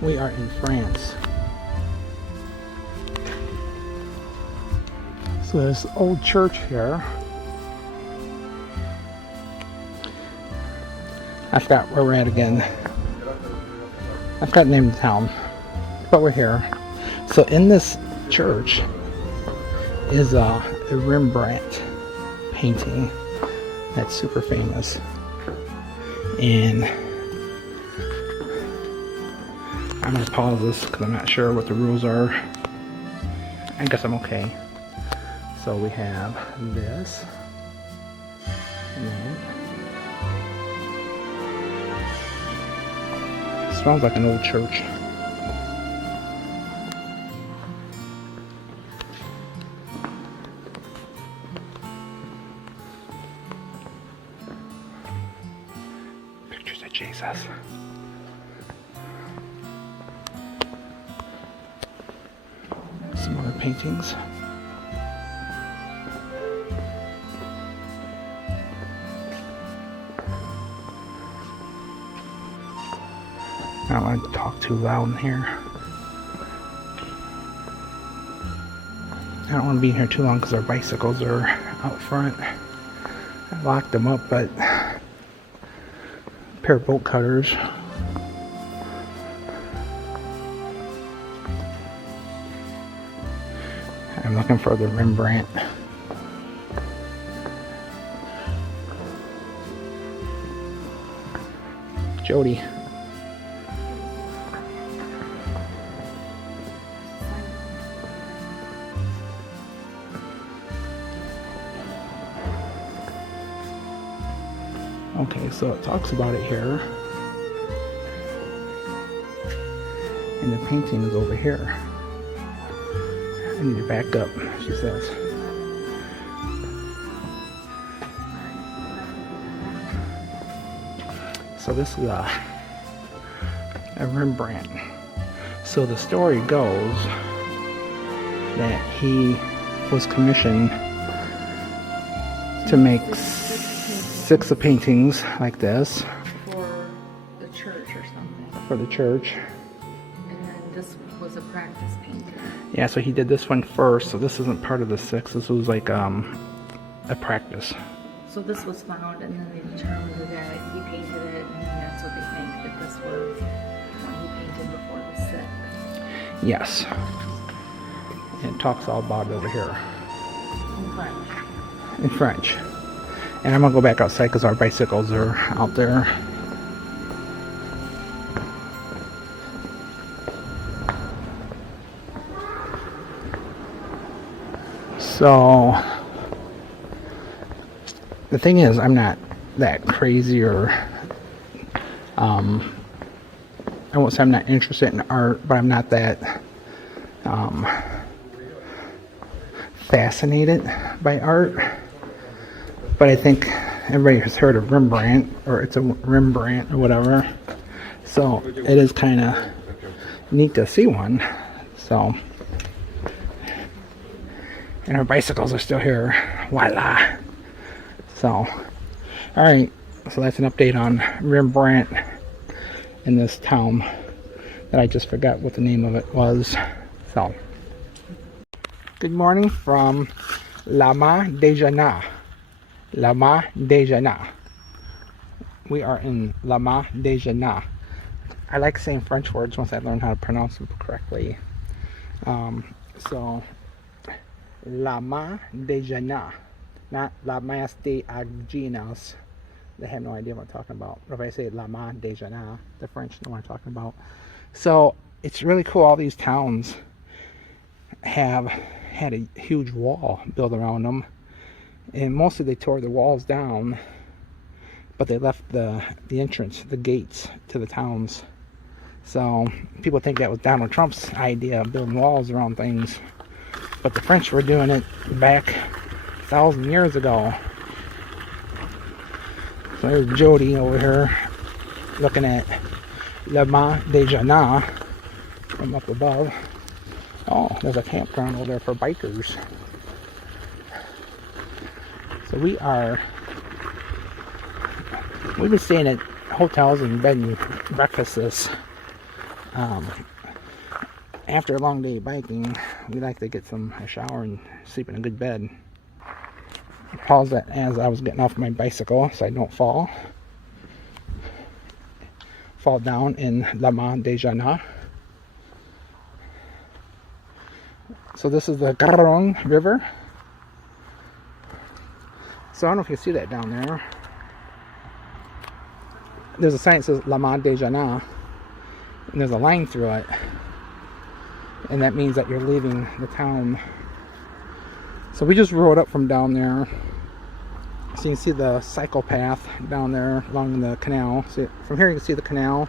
We are in France. So this old church here. I forgot where we're at again. I forgot the name of the town, but we're here. So in this church is a Rembrandt painting that's super famous. And I'm going to pause this because I'm not sure what the rules are. I guess I'm okay. So we have this. Smells like an old church. Pictures of Jesus. Some more paintings. I don't want to talk too loud in here. I don't want to be in here too long because our bicycles are out front. I locked them up, but a pair of bolt cutters. I'm looking for the Rembrandt. Jody. Okay, so it talks about it here. And the painting is over here. I need to back up, she says. So this is a Rembrandt. So the story goes that he was commissioned to make 6 of paintings like this. For the church or something. For the church. And then this was a practice painting. Yeah, so he did this one first, so this isn't part of the 6. This was like a practice. So this was found, and then they determined that he painted it, and that's what they think, that this was what he painted before the 6. Yes. And it talks all about it over here. In French. In French. And I'm going to go back outside because our bicycles are out there. So, the thing is, I'm not that crazy or, I won't say I'm not interested in art, but I'm not that fascinated by art. But I think everybody has heard of Rembrandt, or it's a Rembrandt or whatever. So it is kind of neat to see one. So, and our bicycles are still here. Voila. So, alright. So that's an update on Rembrandt in this town that I just forgot what the name of it was. So, good morning from Lama de Jana. Lama de Jana. We are in Lama de Jana. I like saying French words once I learn how to pronounce them correctly. So, Lama de Jana, not Lamas de Aginas. They have no idea what I'm talking about. But if I say Lama de Jana, the French know what I'm talking about. So, it's really cool. All these towns have had a huge wall built around them. And mostly they tore the walls down, but they left the entrance, the gates to the towns. So people think that was Donald Trump's idea of building walls around things, but the French were doing it back 1,000 years ago. So there's Jody over here looking at Le Mans de Jana from up above. Oh, there's a campground over there for bikers. So we've been staying at hotels and bed and breakfasts. After a long day of biking, we like to get a shower and sleep in a good bed. I paused that as I was getting off my bicycle so I don't fall down in La Main des Jeunes. So this is the Garonne River. So I don't know if you can see that down there. There's a sign that says La Main des Jeunes, and there's a line through it. And that means that you're leaving the town. So we just rode up from down there. So you can see the cycle path down there along the canal. So from here you can see the canal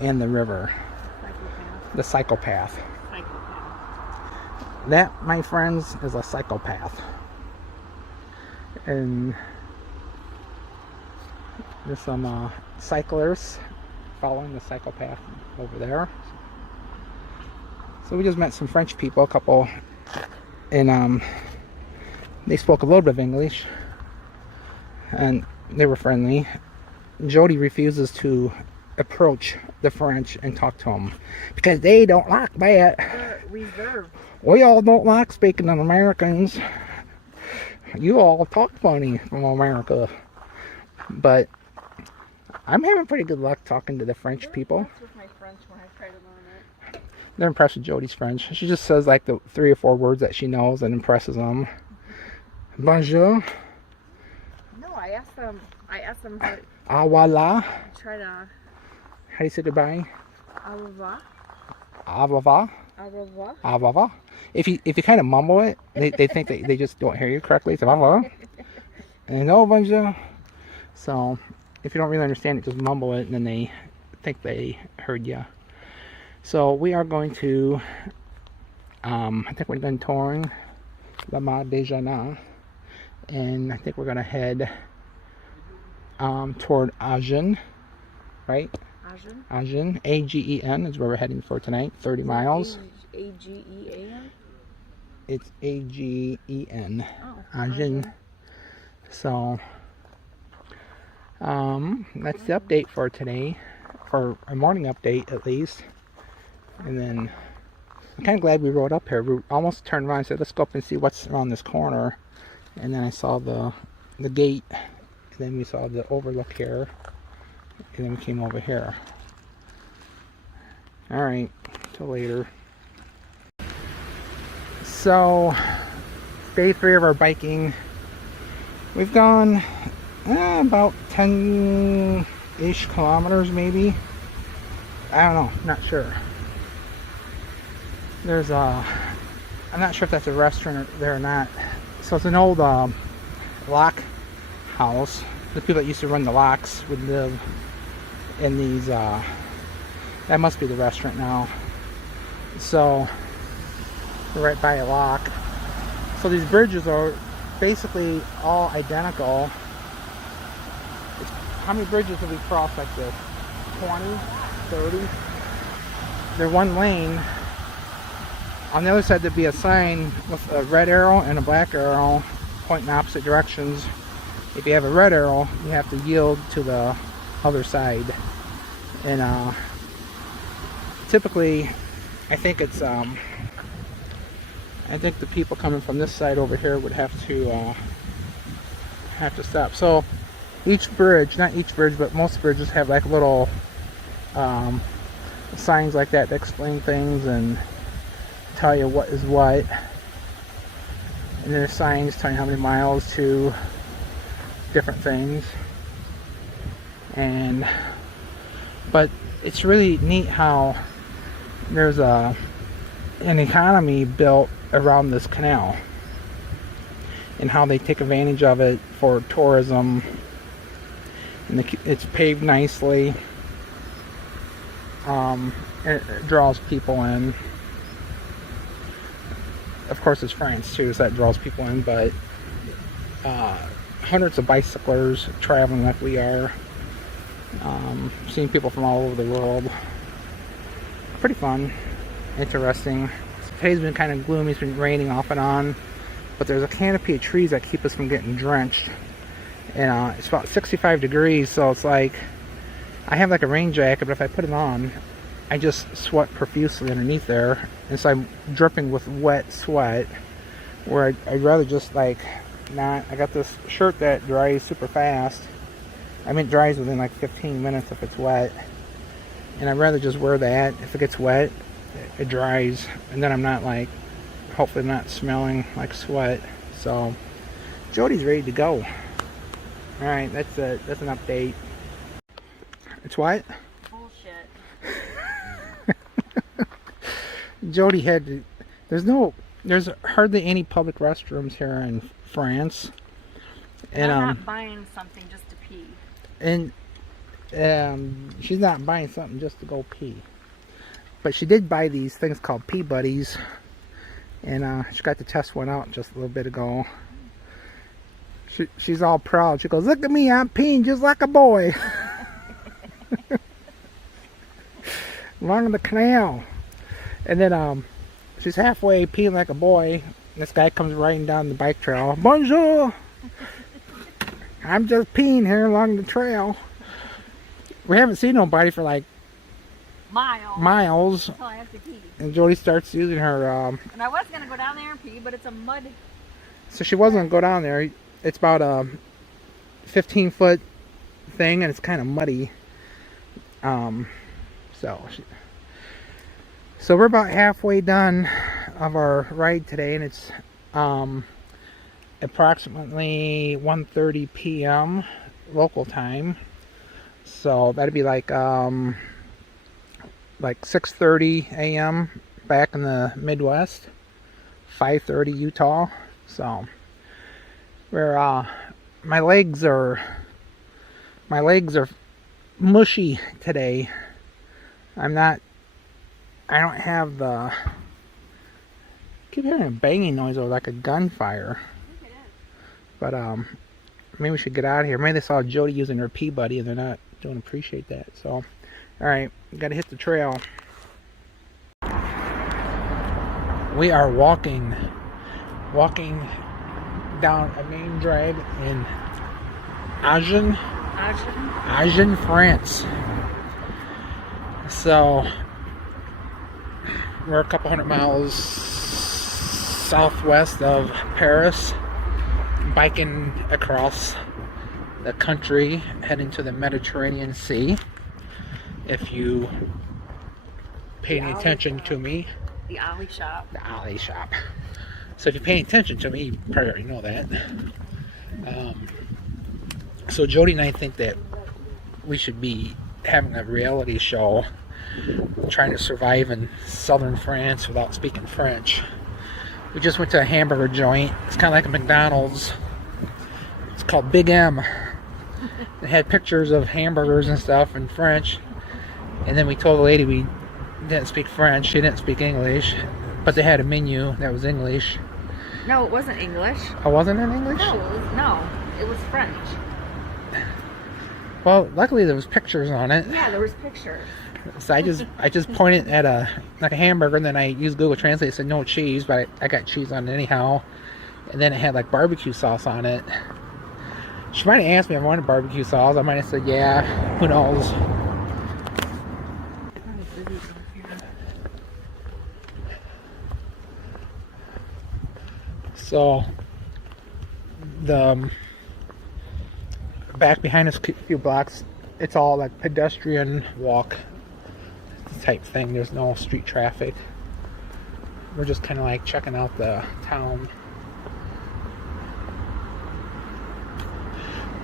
and the river. The cycle path. That, my friends, is a psychopath. And there's some cyclists following the psychopath over there. So we just met some French people, a couple, and they spoke a little bit of English, and they were friendly. Jody refuses to approach the French and talk to them because they don't like that. They're reserved. We all don't like speaking to Americans. You all talk funny from America. But I'm having pretty good luck talking to the French people. Impressed with my French when I try to learn it. They're impressed with Jody's French. She just says like the 3 or 4 words that she knows and impresses them. Bonjour. No, I asked them how Au revoir. to try to How do you say goodbye? au revoir. Au revoir. Au revoir. Au revoir. If you kind of mumble it, they think that they just don't hear you correctly. So au revoir. And no bonjour. So if you don't really understand it, just mumble it, and then they think they heard you. So we are going to, I think we're done touring La Main des Jeunes, and I think we're going to head toward Agen, right? Agen? Agen, A-G-E-N is where we're heading for tonight, 30 miles. A-G-E-A-N? It's A-G-E-N, Oh, Agen. So, that's the update for today, for a morning update at least. And then I'm kind of glad we rode up here. We almost turned around and said, let's go up and see what's around this corner. And then I saw the gate, and then we saw the overlook here, and then we came over here. Alright, till later. So, day 3 of our biking. We've gone about 10-ish kilometers maybe. I don't know, not sure. There's I'm not sure if that's a restaurant there or not. So it's an old lock house. The people that used to run the locks would live in these, that must be the restaurant now. So we're right by a lock. So these bridges are basically all identical. How many bridges have we crossed like this? 20? 30? They're one lane. On the other side there'd be a sign with a red arrow and a black arrow pointing opposite directions. If you have a red arrow, you have to yield to the other side. And typically, I think it's I think the people coming from this side over here would have to stop. So each bridge, not each bridge, but most bridges have like little signs like that explain things and tell you what is what. And there's signs telling you how many miles to different things. But it's really neat how there's an economy built around this canal and how they take advantage of it for tourism. And it's paved nicely. It draws people in. Of course it's France too, so that draws people in, but hundreds of bicyclers traveling like we are. Seeing people from all over the world. Pretty fun, interesting. Today's been kind of gloomy. It's been raining off and on. but there's a canopy of trees that keep us from getting drenched. And it's about 65 degrees, so it's like I have like a rain jacket, but if I put it on, I just sweat profusely underneath there, and so I'm dripping with wet sweat, where I'd rather just like not. I got this shirt that dries super fast. I mean, it dries within like 15 minutes if it's wet, and I'd rather just wear that. If it gets wet, it dries, and then I'm not like, hopefully I'm not smelling like sweat. So Jody's ready to go. All right, that's an update. It's what? Bullshit. Jody had to, there's hardly any public restrooms here in France. And I'm not buying something just to pee. And she's not buying something just to go pee. But she did buy these things called Pee Buddies. And she got to test one out just a little bit ago. She's all proud. She goes, "Look at me, I'm peeing just like a boy." Along the canal. And then she's halfway peeing like a boy. This guy comes riding down the bike trail. "Bonjour! I'm just peeing here along the trail." We haven't seen nobody for like miles. Until I have to pee. And Jody starts using her And I was gonna go down there and pee, but it's a mud. so she wasn't gonna go down there. It's about a 15-foot thing, and it's kind of muddy. So we're about halfway done of our ride today, and it's approximately 1:30 p.m. local time. So that'd be like 6:30 a.m. back in the Midwest, 5:30 Utah. So we're my legs are mushy today. I don't have the, keep hearing a banging noise or like a gunfire. I think it is. But maybe we should get out of here. Maybe they saw Jody using her pee buddy and don't appreciate that. So alright, gotta hit the trail. We are walking down a main drag in Agen, France. So we're a couple hundred miles southwest of Paris, biking across the country, heading to the Mediterranean Sea. If you pay any attention to me, The alley shop. the alley shop. So if you're paying attention to me, you probably already know that. So Jody and I think that we should be having a reality show trying to survive in southern France without speaking French. We just went to a hamburger joint. It's kind of like a McDonald's. It's called Big M. It had pictures of hamburgers and stuff in French. And then we told the lady we didn't speak French. She didn't speak English. But they had a menu that was English. No, it wasn't English. Oh, wasn't it English? No, it was French. Well, luckily there was pictures on it. Yeah, there was pictures. So I just pointed at a hamburger, and then I used Google Translate. It said no cheese, but I got cheese on it anyhow. And then it had like barbecue sauce on it. She might have asked me if I wanted barbecue sauce. I might have said yeah. Who knows? So the back behind us, a few blocks, it's all like pedestrian walk type thing. There's no street traffic. We're just kind of like checking out the town.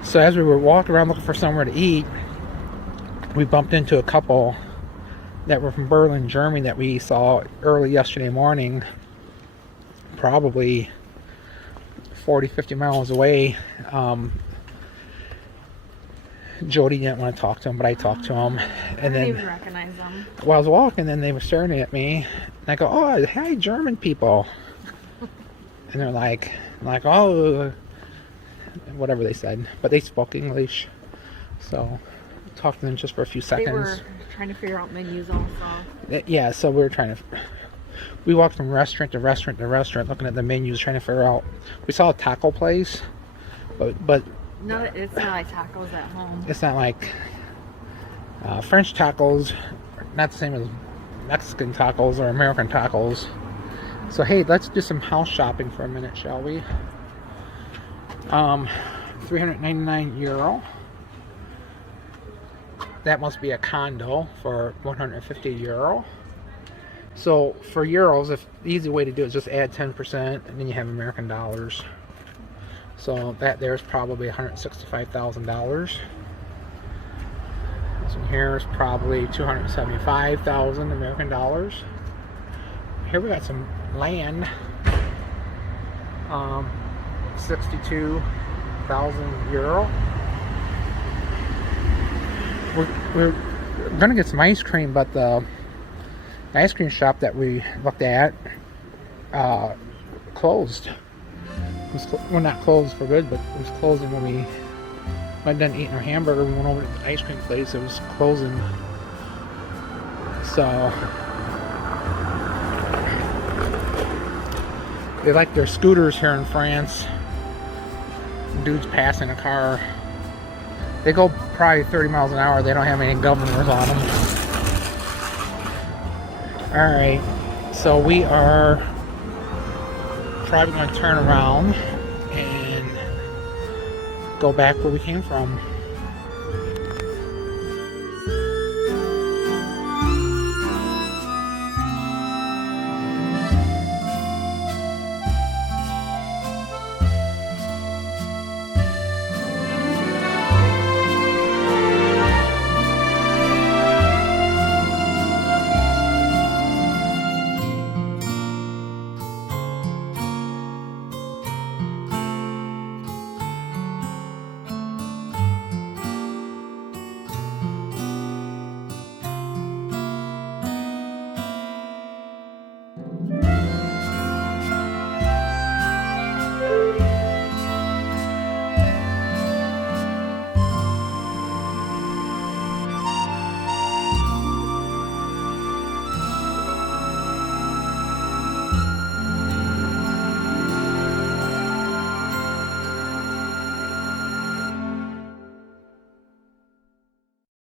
So as we were walking around looking for somewhere to eat, we bumped into a couple that were from Berlin, Germany, that we saw early yesterday morning, probably 40-50 miles away. Jody didn't want to talk to him, but I talked to him. And I didn't then even recognize them. while I was walking, then they were staring at me, and I go, "Oh, hi, German people," and they're like, "Oh," whatever they said, but they spoke English, so I talked to them just for a few seconds. They were trying to figure out menus also. Yeah, so we were trying to We walked from restaurant to restaurant to restaurant looking at the menus, trying to figure out. We saw a taco place, but no, it's not like tacos at home. it's not like French tacos, not the same as Mexican tacos or American tacos. So hey, let's do some house shopping for a minute, shall we? 399 euro. That must be a condo for 150 euro. So for euros, if the easy way to do it is just add 10% and then you have American dollars. So that there's probably $165,000. So here is probably 275,000 American dollars. Here we got some land. 62,000 euro. We're gonna get some ice cream, but the ice cream shop that we looked at closed. It was well, not closed for good, but it was closing when we went done eating our hamburger. We went over to the ice cream place. It was closing. So they like their scooters here in France. Dude's passing a car. They go probably 30 miles an hour. They don't have any governors on them. Alright, so we are probably going to turn around and go back where we came from.